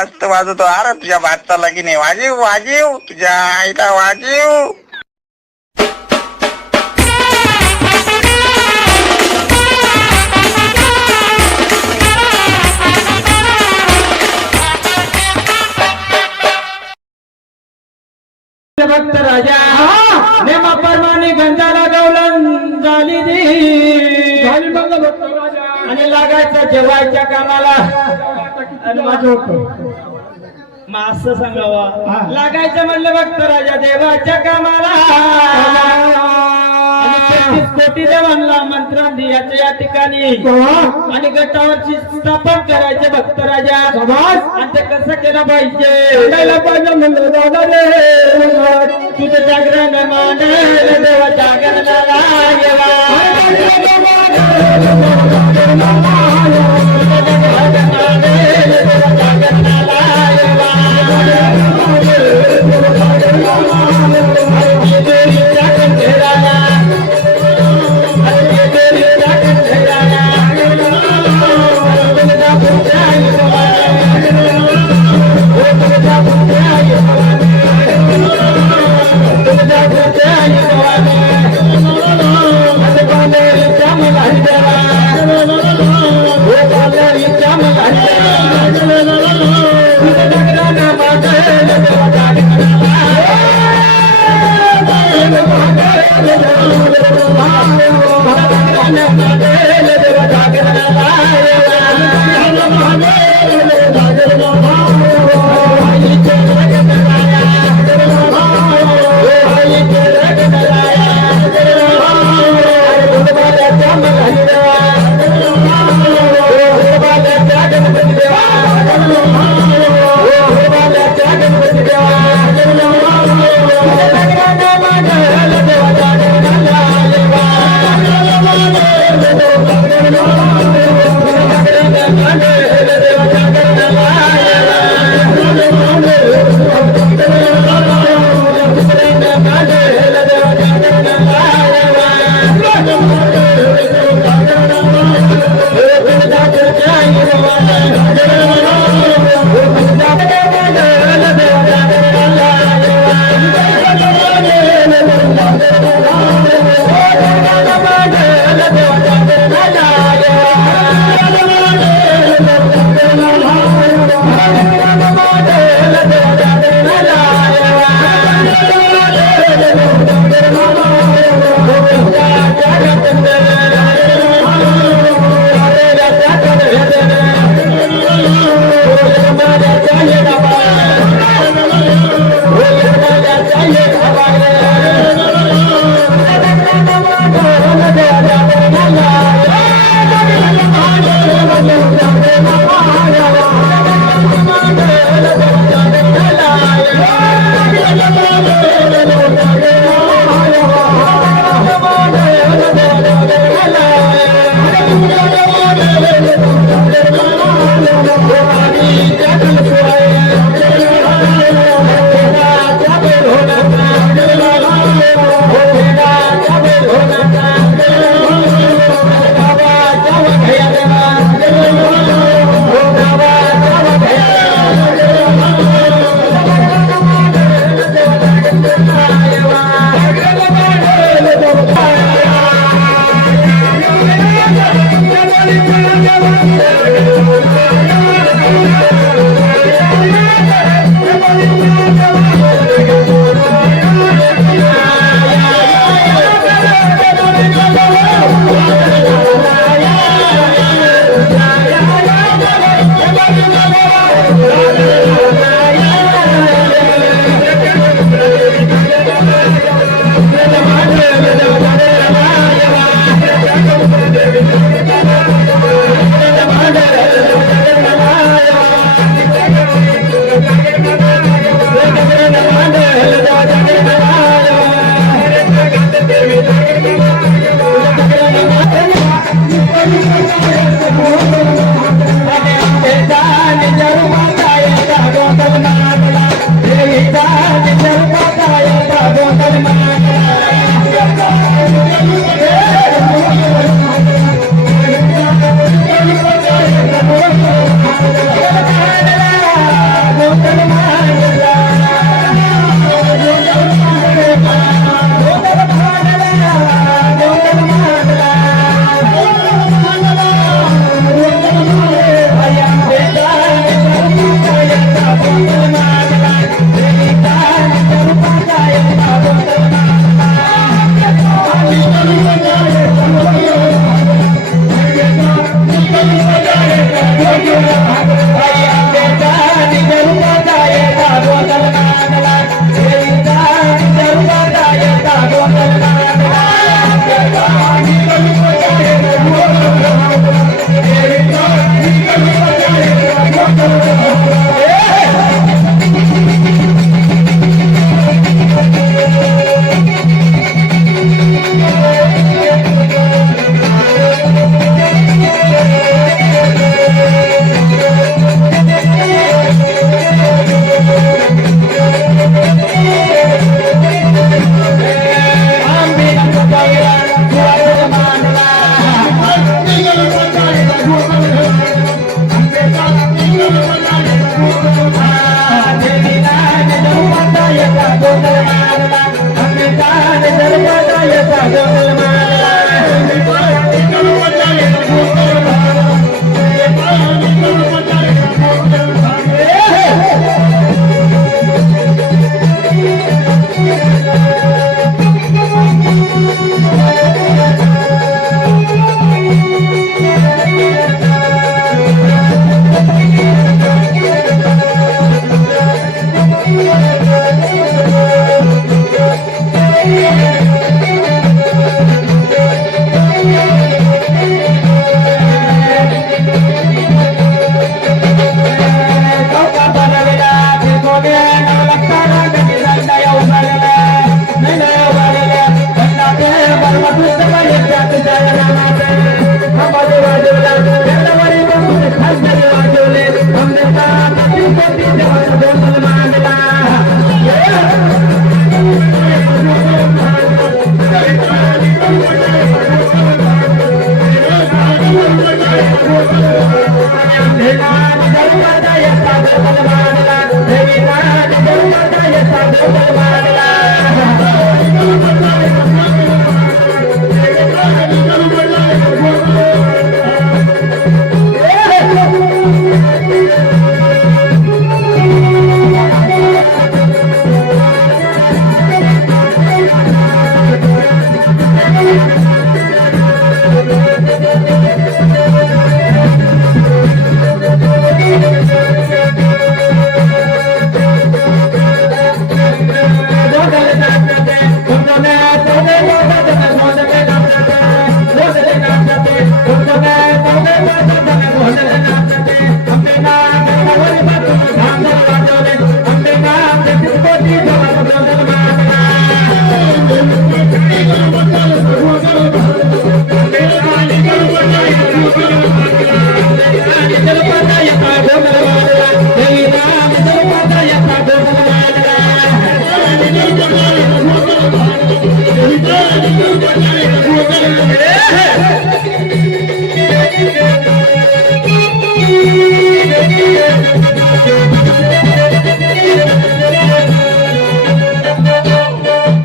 मस्त वाजवतो. अरे तुझ्या भाताला की नाही, वाजीव वाजीव, तुझ्या आईला वाजीव. भक्त राजा नेमा परमाने गंजाला गवलन झाली भक्त राजा आणि लागायचं जेवायच्या कामाला. आणि माझं होतं मग असं सांगावा लागायचं म्हणलं भक्त राजा देवाच्या कामाला. कोटी देवांना मंत्रांनी या ठिकाणी आणि गटावरची स्थापन करायचे भक्त राजा. आणि ते कसं केलं पाहिजे म्हणलं दादा रे तुझं जागरण मानेल देवा जागरणाला येवा.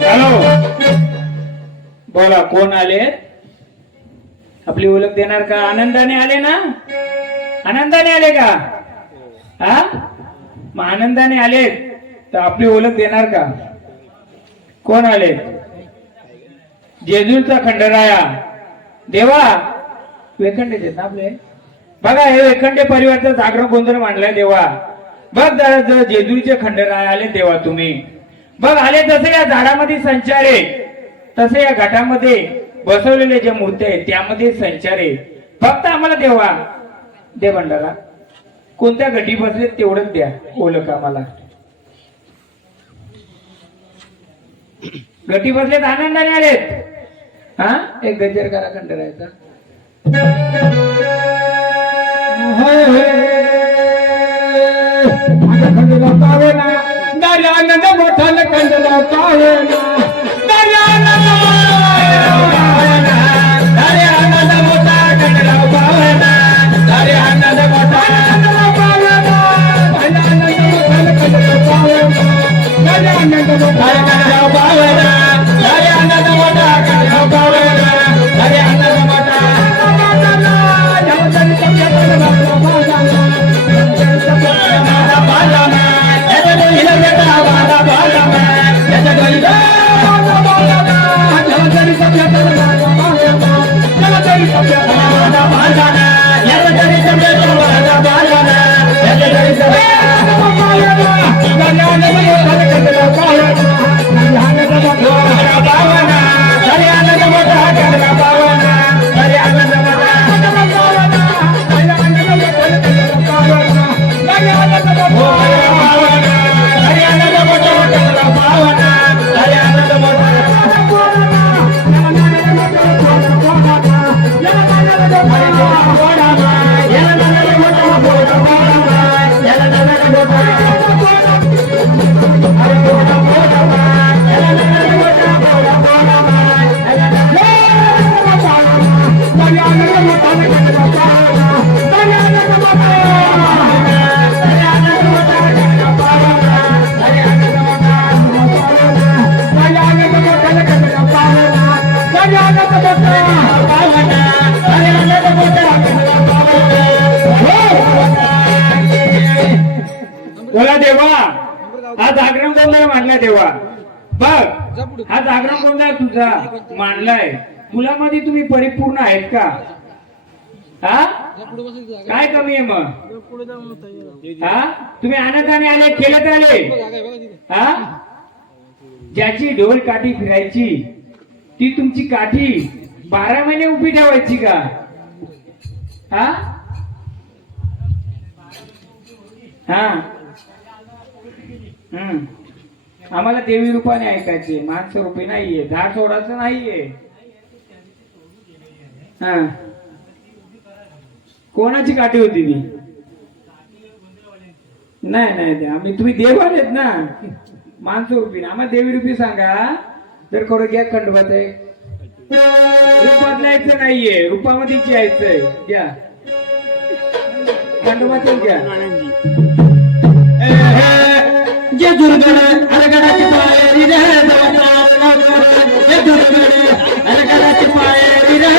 हॅलो, बोला कोण आले? आपली ओळख देणार का? आनंदाने आले ना? आनंदाने आले का? हा, मग आनंदाने आले तर आपली ओळख देणार का? कोण आले? जेजूरचा खंडराया देवा. वेखंडे देत ना आपले. बघा हे वेखंडे परिवारचा जागरण गोंधळ मांडलाय देवा. बघ जरा जेजूरचे खंडराया आले देवा. तुम्ही बघ आले जसे या झाडामध्ये संचारे, तसे या घाटामध्ये बसवलेले जे मूर्ती आहेत त्यामध्ये संचारे. फक्त आम्हाला देवा दे भंडारा. कोणत्या गटी बसले तेवढंच द्या ओळख आम्हाला. गटी बसलेत आनंदाने आलेत. हा, एक गजर करा खंडरायाचा. आनंद मोठा खंडराव पावेना. आनंद मोठा खंडराव पावेना. आनंद मोठा खंडराव पावेना. आनंद मोठा खंडराव पावेना. आनंद मोठा खंडराव पावेना. आनंद मोठा बोला देवा. हा जागरण गोंधळ मांडलाय देवा. बघ हा जागरण गोंधळ तुझा मांडलाय. मुलामध्ये तुम्ही परिपूर्ण आहेत का? हा, काय कमी आहे मग? हा, तुम्ही आनंदाने आले, खेळत आले. हा, ज्याची ढोल काठी फिरायची ती तुमची काठी 12 महिने उभी ठेवायची का? हा हा, आम्हाला देवी रूपाने ऐकायचे, माणसं रूपी नाहीये. धाड सोडायचं नाहीये. हा, कोणाची काठी होती ती? नाही नाही, आम्ही तुम्ही देव आलेत ना, माणसं रूपी. आम्हाला देवी रूपी सांगा. जर करू घ्या खंडोबात आहे. रूप बदलायचं नाहीये, रूपामध्ये यायचंय. घ्या खंडोबात घ्या. जे दुर्गड अरगडाची पायरी रे जे दुर्गड अरगडाची पायरी रे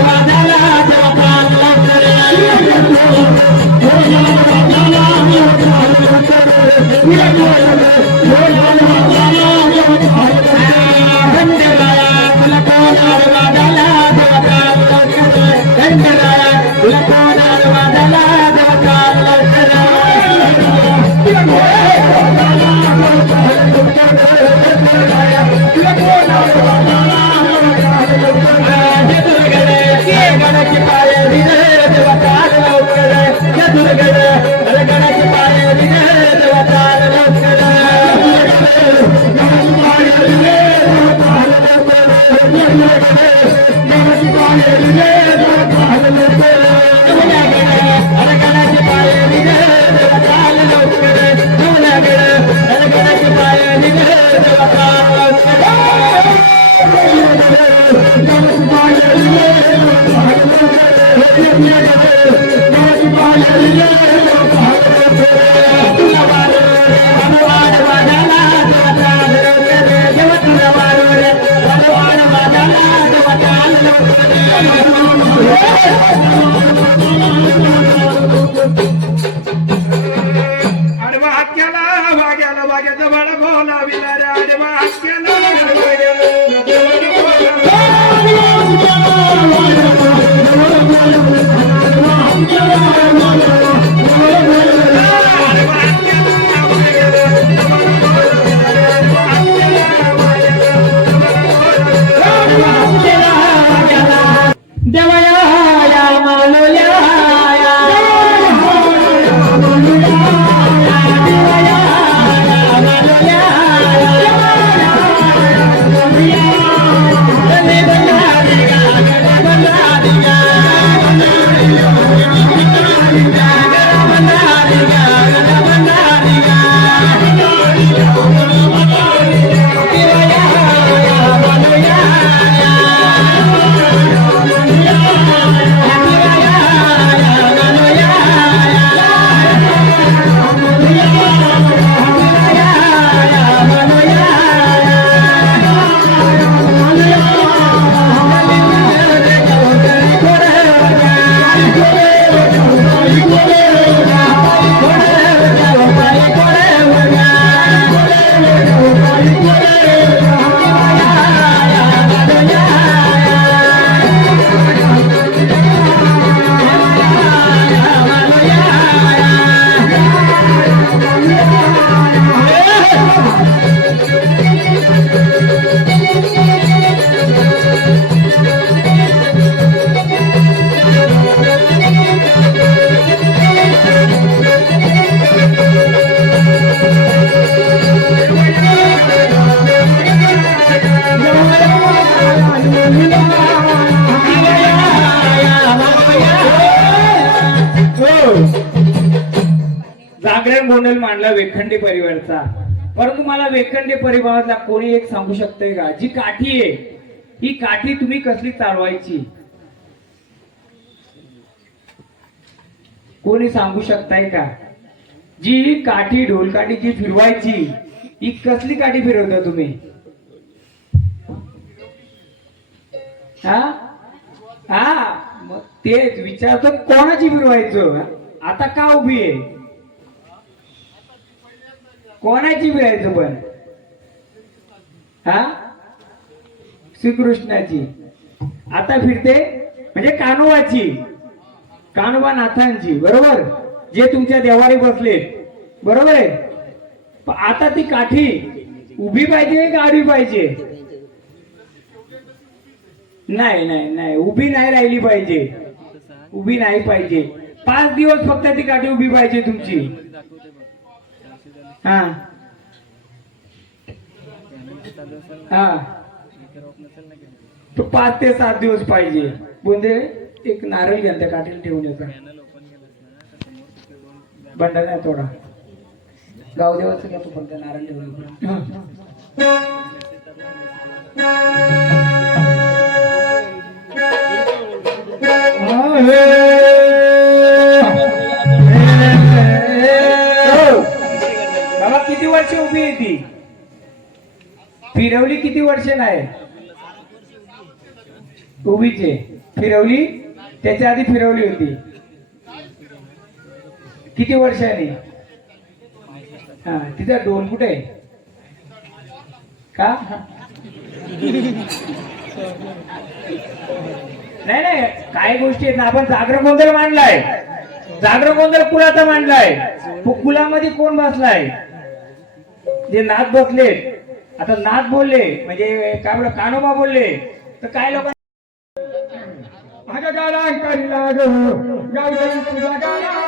मला गणाची पायरी रे देवा चाल लवकर या दुर्गड अरे गणाची पायरी रे देवा चाल लवकर गणाची पायरी रे देवा चाल लवकर गणाची पायरी रे देवा चाल लवकर अरे गणाची पायरी रे देवा चाल लवकर अरे गणाची पायरी रे देवा चाल लवकर आडवा हत्याला वाग्याला वाग्याचा बडा भोला विलारे आडवा हत्याला देवया या मानूया जागरण गोंधळ मांडला वेखंडे परिवारचा, परंतु मला वेखंडे परिवारातला कोणी एक सांगू शकतंय का, जी काठी आहे ही काठी तुम्ही कसली चालवायची? कोणी सांगू शकताय का? जी काठी ढोलकाठी जी फिरवायची ही कसली काठी फिरवता तुम्ही? हा हा मग तेच विचारतो, कोणाची फिरवायचं? आता का उभी आहे? कोणाची फिरायचं पण? हा श्रीकृष्णाची. आता फिरते म्हणजे कान्होबाची, कान्होबा नाथांची, बरोबर, जे तुमच्या देवारी बसलेत, बरोबर आहे. आता ती काठी उभी पाहिजे का आडवी पाहिजे? नाही नाही नाही, उभी नाही राहिली पाहिजे, उभी नाही पाहिजे. 5 दिवस फक्त ती काठी उभी पाहिजे तुमची. हा हा तो 5 ते 7 दिवस पाहिजे. बोंदे एक नारळ घ्या, त्या काठीला ठेवून येतो. भंडारा थोडा गावदेवाचं घ्या, तो फक्त नारळ ठेवून बाबा. किती वर्ष उभी आहे ती? फिरवली किती वर्ष नाही? उभीचे फिरवली, त्याच्या आधी फिरवली होती किती वर्षांनी? हा, तिचा डोल कुठे आहे का? नाही नाही, काही गोष्टी आहेत ना. आपण जागरण गोंधळ मांडलाय, जागरण गोंधळ कुलाचा मांडलाय. कुलामध्ये कोण बसलाय? जे नाथ बसले. आता नाथ बोलले म्हणजे काय बोल, कान्होबा बोलले तर काय लोक गाला करी लाग गावदेवी तुझा गाला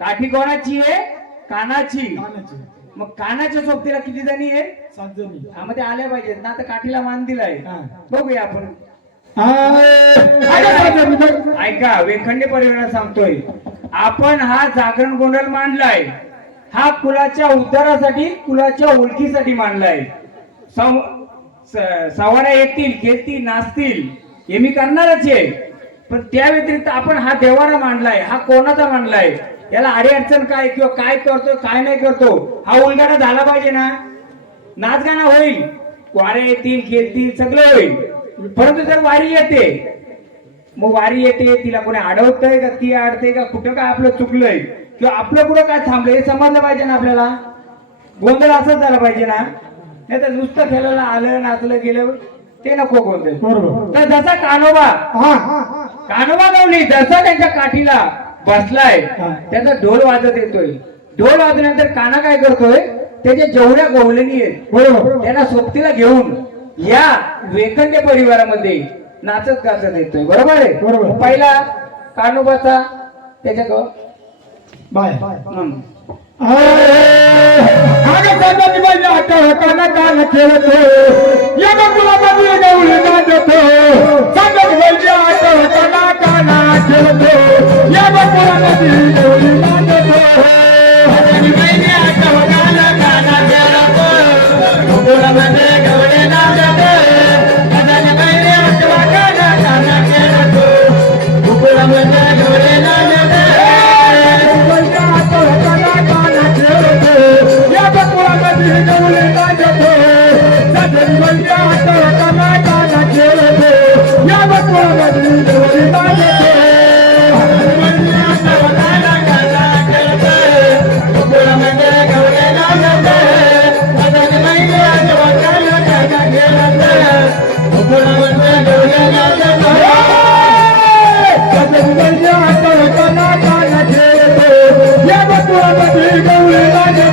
काठी कोणाची आहे? कानाची. मग कानाच्या सोबतीला किती जणी आहे? 7 जणी. मध्ये आल्या पाहिजेत ना. आता काठीला मान दिलाय. बघूया आपण. ऐका, वेखंडे परिवाराला सांगतोय, आपण हा जागरण गोंधळ मांडलाय, हा कुलाच्या उद्धारासाठी, कुलाच्या ओळखीसाठी मांडलाय. सवाऱ्या येतील, खेळतील, नाचतील, हे मी करणारच आहे. पण त्या व्यतिरिक्त आपण हा देवारा मांडलाय, हा कोणाचा मांडलाय, याला अडचण काय किंवा काय करतो काय नाही करतो, हा उलगडा झाला पाहिजे ना. नाचगाणं होईल, वाऱ्या येतील, खेळतील, सगळं होईल. परंतु जर वारी येते, मग वारी येते, तिला कोणी अडवतंय का, ती अडते का, कुठं काय आपलं चुकलंय किंवा आपलं कुठं काय थांबलंय हे समजलं पाहिजे ना आपल्याला. गोंधळ असंच झाला पाहिजे ना. नाही तर नुसतं खेळायला आलं, नाचलं, गेलं, ते नको गोंधळ. बरोबर. तर जसा कानोबा गावली, जसा त्यांच्या काठीला बसलाय, त्याचा ढोल वाजत येतोय. ढोल वाजल्यानंतर काना काय करतोय, त्याच्या जेवढ्या गवलणी आहेत बरोबर त्यांना सोबतीला घेऊन या वेखंडे परिवारामध्ये नाचत गाचत येतोय. बरोबर आहे. बरोबर. पहिला कानोबाचा त्याच्या बाय हम्म. आगे आठव काना काना खेळतो या बकुळामध्ये गवळी नाचतो सांगत वैद्य आठव काना काना खेळतो या बकुळामध्ये गवळी नाचतो भजनी वैद्य आठव काना काना खेळतो बकुळामध्ये गवळी नाचतो भजनी वैद्य आठव काना काना खेळतो बकुळामध्ये गवळी नाचतो वैद्य आठव काना काना खेळतो या बकुळामध्ये गवळी नाचतो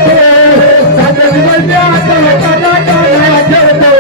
भजनी वैद्य आठव काना काना खेळतो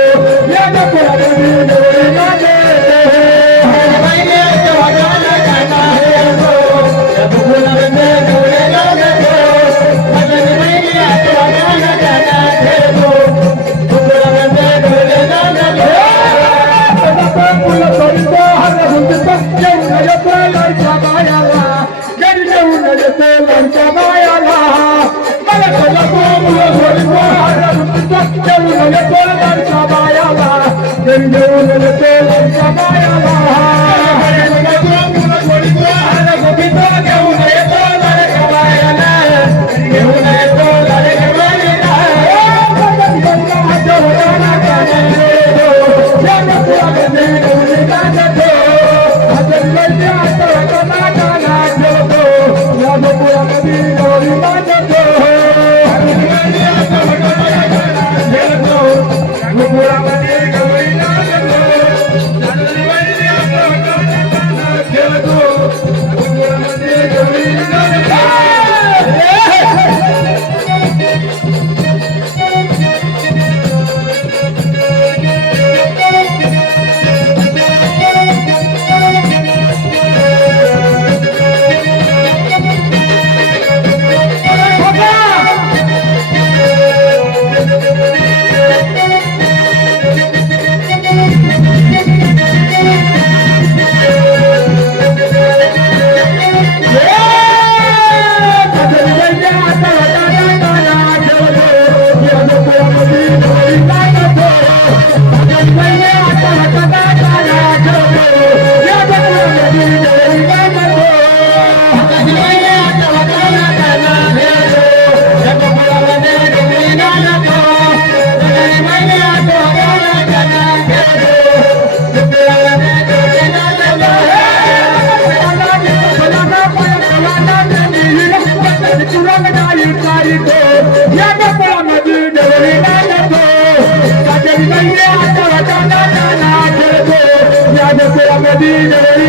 या बकुळामध्ये गवळी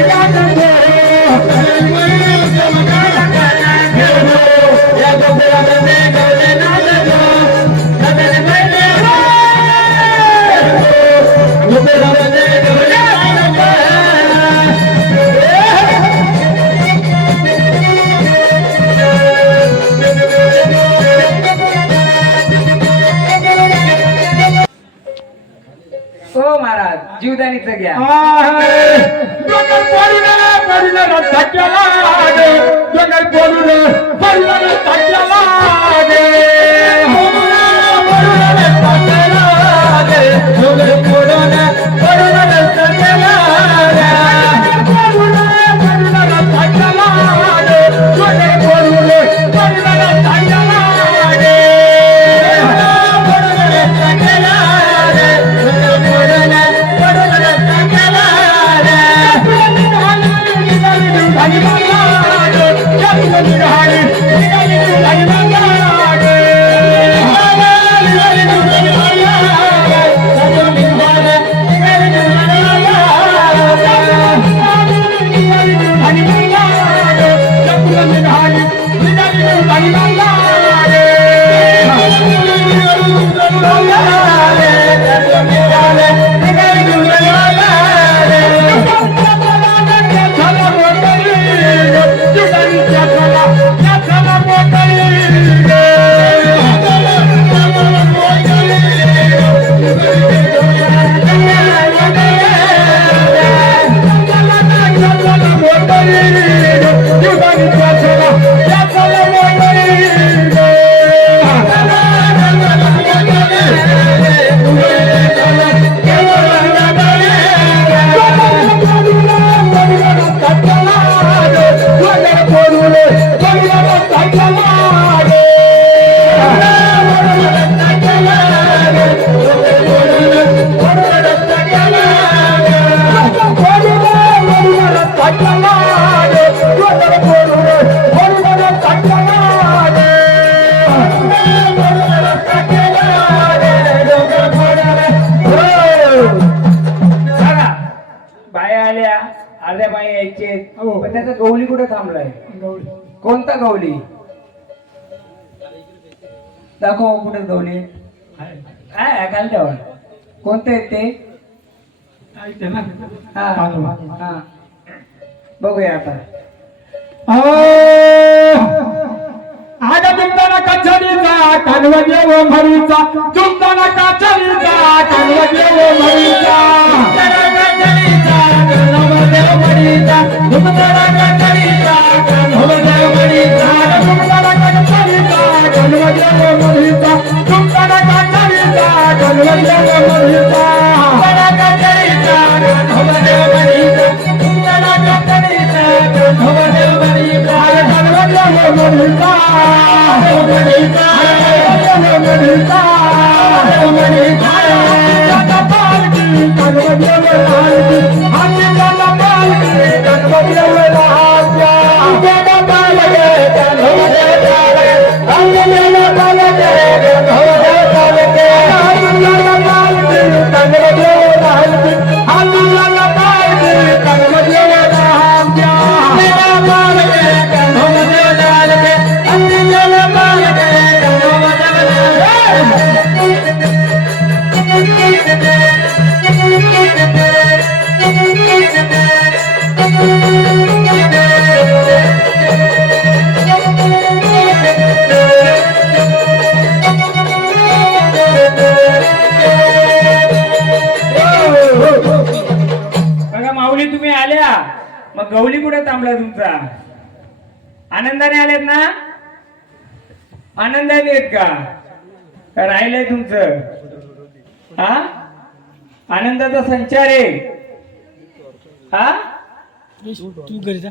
नाचतो हो महाराज जीवदानीचं घ्या Hare गवली कुठे थांबलाय? कोणता गवली? दाखव कुठे गवली. काय घालत्यावर कोणते आहेत ते? हा हा बघूया आता. आग जुमताना कचरीचा कानवा देव मरीचा, जुमताना कचरीचा कानवा देव मरीचा, कचरीचा कानवा देव मरीचा, जुमताना कचरीचा कानवा देव मरीचा, जुमताना कचरीचा कानवा देव मरीचा, जुमताना कचरीचा कानवा देव मरीचा, कचरीचा कानवा देव मरीचा, जुमताना कचरीचा कानवा देव मरीचा, कानवा देव मरीचा. तुम्ही आल्या, मग गवली कुठे थांबला तुमचा? आनंदाने आलेत ना? आनंदाने आहेत का? राहिलंय तुमचं? हा आनंदाचा संचार आहे. हा तू घरी जा.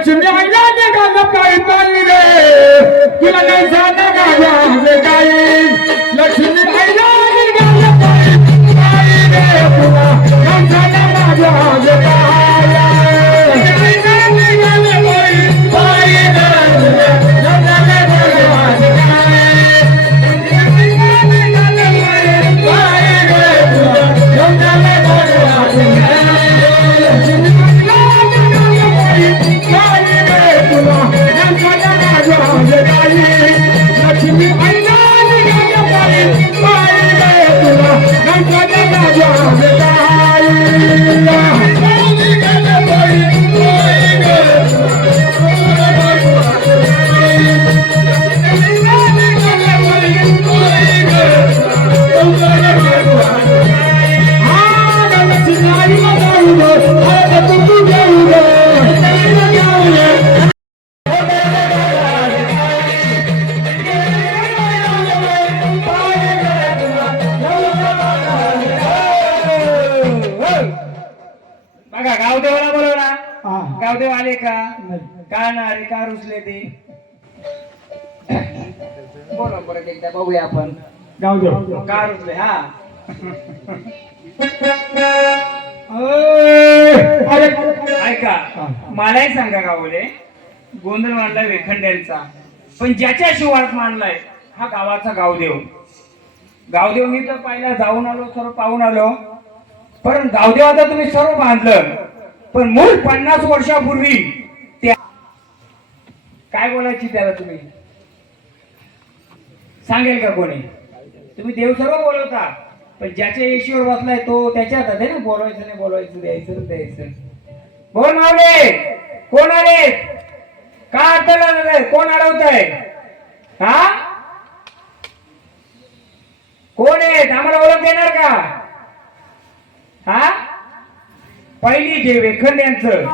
लक्ष्मी आईला निघालं काही पाणी रे तुला नाही झालं माझ्या काही लक्ष्मी आईला निघालं काही रे तुला नाही झालं माझ्या बघा गावदेवाला बोलवला गावदेव आले का ना रे का रुसले ते बोला परत एकदा बघूया आपण गावदेव का रुसले हा ऐका मलाही सांगा गावले गोंधळ मांडलाय वेखंड्यांचा पण ज्याच्या शिवारात मांडलाय हा गावाचा गावदेव गावदेव मी तर पहिला जाऊन आलो सर्व पाहून आलो पण गावदेव आता तुम्ही सर्व बांधलं पण मूळ 50 वर्षापूर्वी त्या काय बोलायची त्याला तुम्ही सांगेल का कोणी तुम्ही देव सर्व बोलवता पण ज्याच्या येशीवर बसलाय तो त्याच्या हातात आहे ना बोलवायचं नाही बोलवायचं द्यायचं द्यायचं बोल मावले कोण आले का अडचण कोण अडवत आहे हा कोण आहेत आम्हाला ओळख देणार का हा पहिली जे वेखंड्यांचं